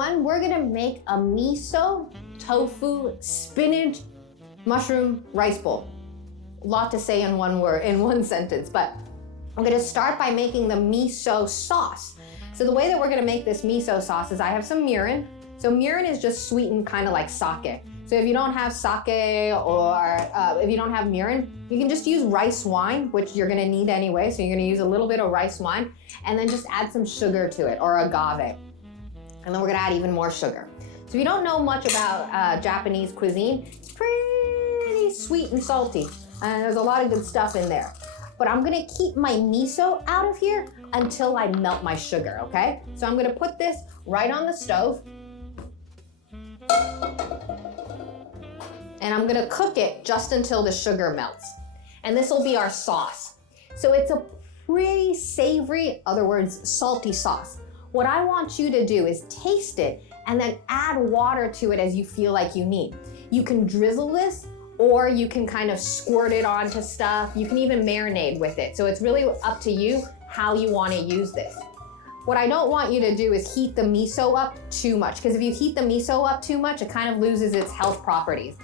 everyone. We're gonna make a miso tofu spinach mushroom rice bowl. A lot to say in one word, in one sentence, but I'm gonna start by making the miso sauce. So the way that we're gonna make this miso sauce is I have some mirin. So mirin is just sweetened kind of like sake. So if you don't have sake or if you don't have mirin, you can just use rice wine, which you're gonna need anyway. So you're gonna use a little bit of rice wine and then just add some sugar to it or agave. And then we're gonna add even more sugar. So if you don't know much about Japanese cuisine, it's pretty sweet and salty. And there's a lot of good stuff in there. But I'm gonna keep my miso out of here until I melt my sugar, okay? So I'm gonna put this right on the stove. And I'm gonna cook it just until the sugar melts. And this will be our sauce. So it's a pretty savory, other words, salty sauce. What I want you to do is taste it and then add water to it as you feel like you need. You can drizzle this or you can kind of squirt it onto stuff. You can even marinate with it. So it's really up to you how you want to use this. What I don't want you to do is heat the miso up too much, because if you heat the miso up too much, it kind of loses its health properties.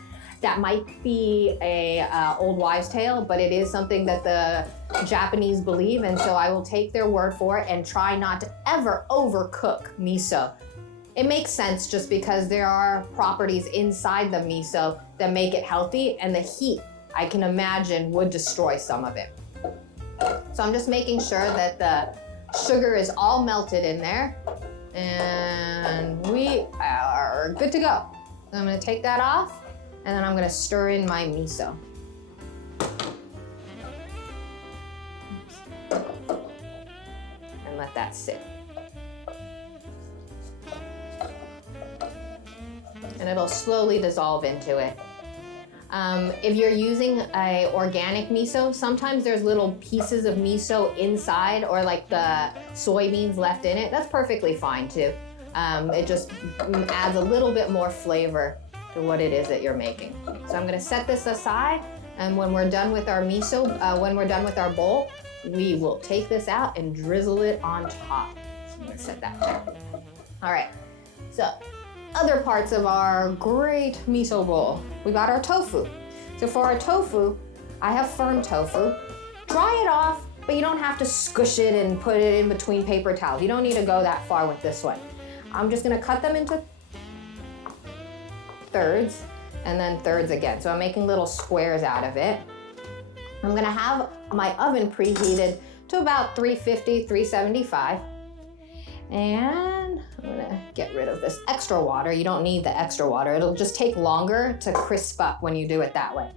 That might be a old wives' tale, but it is something that the Japanese believe, and so I will take their word for it and try not to ever overcook miso. It makes sense just because there are properties inside the miso that make it healthy, and the heat, I can imagine, would destroy some of it. So I'm just making sure that the sugar is all melted in there, and we are good to go. So I'm gonna take that off, and then I'm gonna stir in my miso. And let that sit. And it'll slowly dissolve into it. If you're using a organic miso, sometimes there's little pieces of miso inside or like the soybeans left in it. That's perfectly fine too. It just adds a little bit more flavor to what it is that you're making. So I'm gonna set this aside, and when we're done with our miso, when we're done with our bowl, we will take this out and drizzle it on top. So I'm gonna set that there. All right, so other parts of our great miso bowl. We got our tofu. So for our tofu, I have firm tofu. Dry it off, but you don't have to squish it and put it in between paper towels. You don't need to go that far with this one. I'm just gonna cut them into thirds and then thirds again. So I'm making little squares out of it. I'm gonna have my oven preheated to about 350, 375. And I'm gonna get rid of this extra water. You don't need the extra water. It'll just take longer to crisp up when you do it that way.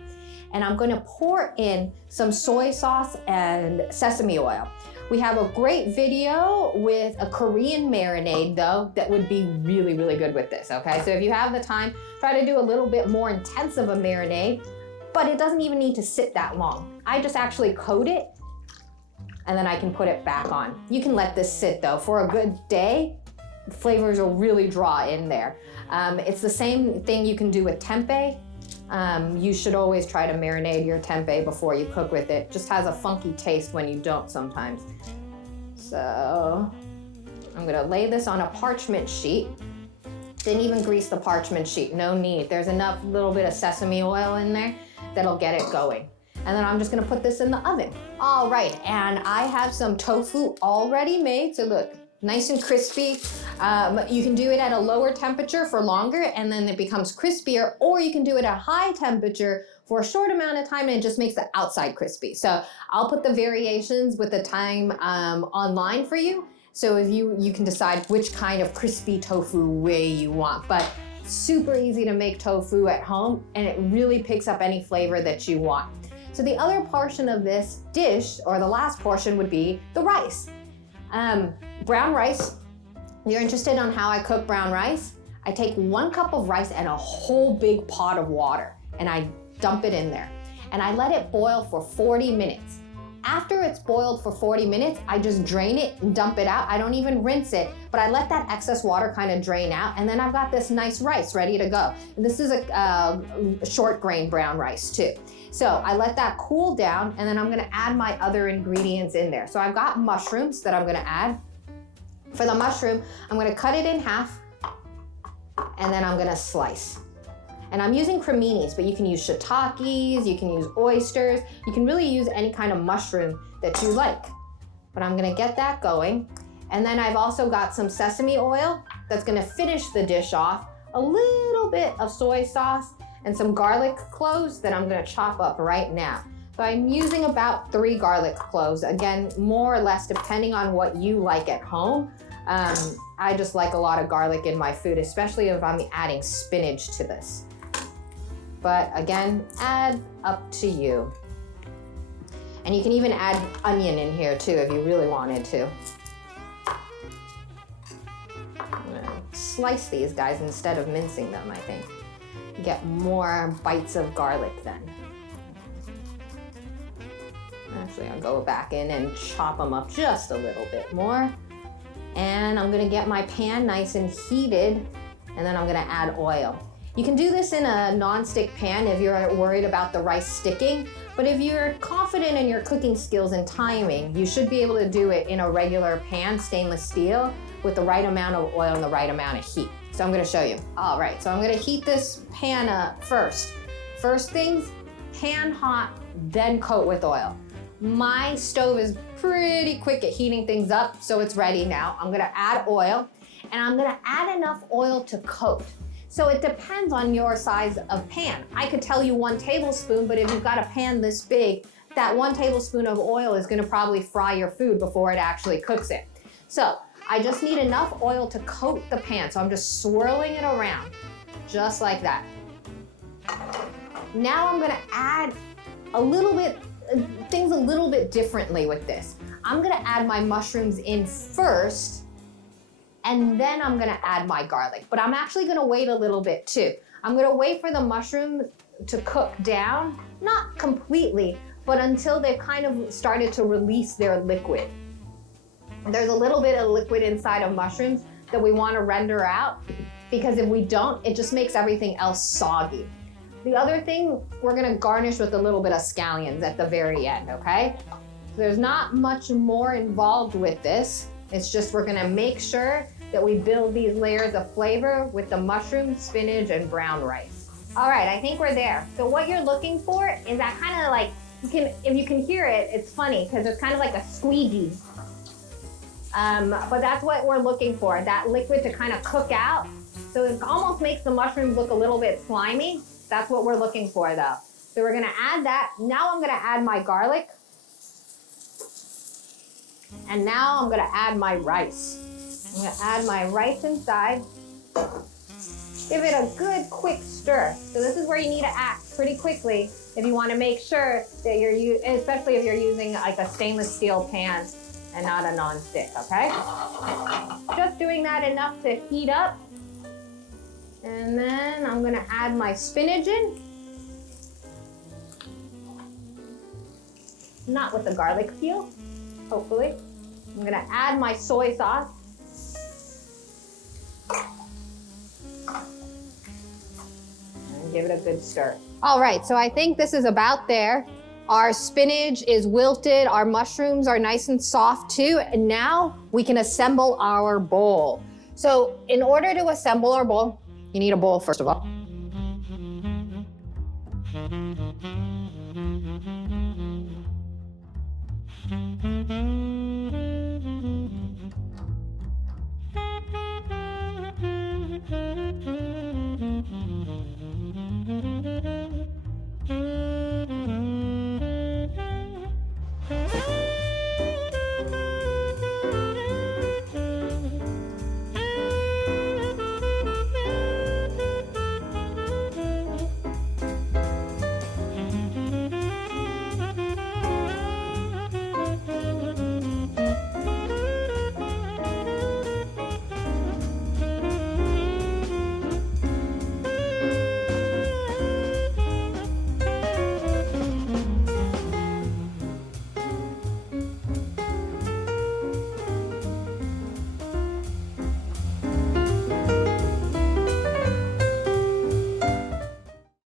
And I'm gonna pour in some soy sauce and sesame oil. We have a great video with a Korean marinade though that would be really, really good with this, okay? So if you have the time, try to do a little bit more intense of a marinade, but it doesn't even need to sit that long. I just actually coat it and then I can put it back on. You can let this sit though. For a good day, flavors will really draw in there. It's the same thing you can do with tempeh. You should always try to marinate your tempeh before you cook with it. Just has a funky taste when you don't sometimes. So I'm gonna lay this on a parchment sheet. Didn't even grease the parchment sheet, no need. There's enough little bit of sesame oil in there that'll get it going. And then I'm just gonna put this in the oven. All right, and I have some tofu already made, so look, nice and crispy. You can do it at a lower temperature for longer and then it becomes crispier, or you can do it at a high temperature for a short amount of time and it just makes the outside crispy. So I'll put the variations with the time online for you. So if you can decide which kind of crispy tofu way you want, but super easy to make tofu at home and it really picks up any flavor that you want. So the other portion of this dish, or the last portion, would be the rice. Brown rice. You're interested on how I cook brown rice? I take 1 cup of rice and a whole big pot of water and I dump it in there and I let it boil for 40 minutes. After it's boiled for 40 minutes, I just drain it and dump it out. I don't even rinse it, but I let that excess water kind of drain out, and then I've got this nice rice ready to go. And this is a short grain brown rice too. So I let that cool down, and then I'm gonna add my other ingredients in there. So I've got mushrooms that I'm gonna add. For the mushroom, I'm gonna cut it in half, and then I'm gonna slice. And I'm using creminis, but you can use shiitakes, you can use oysters, you can really use any kind of mushroom that you like. But I'm gonna get that going. And then I've also got some sesame oil that's gonna finish the dish off, a little bit of soy sauce, and some garlic cloves that I'm gonna chop up right now. So I'm using about 3 garlic cloves, again, more or less depending on what you like at home. I just like a lot of garlic in my food, especially if I'm adding spinach to this. But again, add up to you. And you can even add onion in here too if you really wanted to. I'm gonna slice these guys instead of mincing them, I think. You get more bites of garlic then. Actually, I'll go back in and chop them up just a little bit more. And I'm gonna get my pan nice and heated, and then I'm gonna add oil. You can do this in a non-stick pan if you're worried about the rice sticking, but if you're confident in your cooking skills and timing, you should be able to do it in a regular pan, stainless steel, with the right amount of oil and the right amount of heat. So I'm gonna show you. All right, so I'm gonna heat this pan up first. First things, pan hot, then coat with oil. My stove is pretty quick at heating things up, so it's ready now. I'm gonna add oil, and I'm gonna add enough oil to coat. So it depends on your size of pan. I could tell you 1 tablespoon, but if you've got a pan this big, that 1 tablespoon of oil is gonna probably fry your food before it actually cooks it. So I just need enough oil to coat the pan. So I'm just swirling it around, just like that. Now I'm gonna add things a little bit differently with this. I'm gonna add my mushrooms in first, and then I'm gonna add my garlic. But I'm actually gonna wait a little bit too. I'm gonna wait for the mushrooms to cook down, not completely, but until they've kind of started to release their liquid. There's a little bit of liquid inside of mushrooms that we wanna render out, because if we don't, it just makes everything else soggy. The other thing, we're gonna garnish with a little bit of scallions at the very end, okay? So there's not much more involved with this. It's just we're gonna make sure that we build these layers of flavor with the mushroom, spinach, and brown rice. All right, I think we're there. So what you're looking for is that kind of like, if you can hear it, it's funny because it's kind of like a squeegee. But that's what we're looking for, that liquid to kind of cook out. So it almost makes the mushrooms look a little bit slimy. That's what we're looking for though. So we're gonna add that. Now I'm gonna add my garlic. And now I'm gonna add my rice. I'm gonna add my rice inside. Give it a good quick stir. So this is where you need to act pretty quickly if you wanna make sure that especially if you're using like a stainless steel pan and not a non-stick, okay? Just doing that enough to heat up. And then I'm gonna add my spinach in. Not with the garlic peel, hopefully. I'm gonna add my soy sauce. And give it a good stir. All right, so I think this is about there. Our spinach is wilted, our mushrooms are nice and soft too, and now we can assemble our bowl. So in order to assemble our bowl, you need a bowl first of all.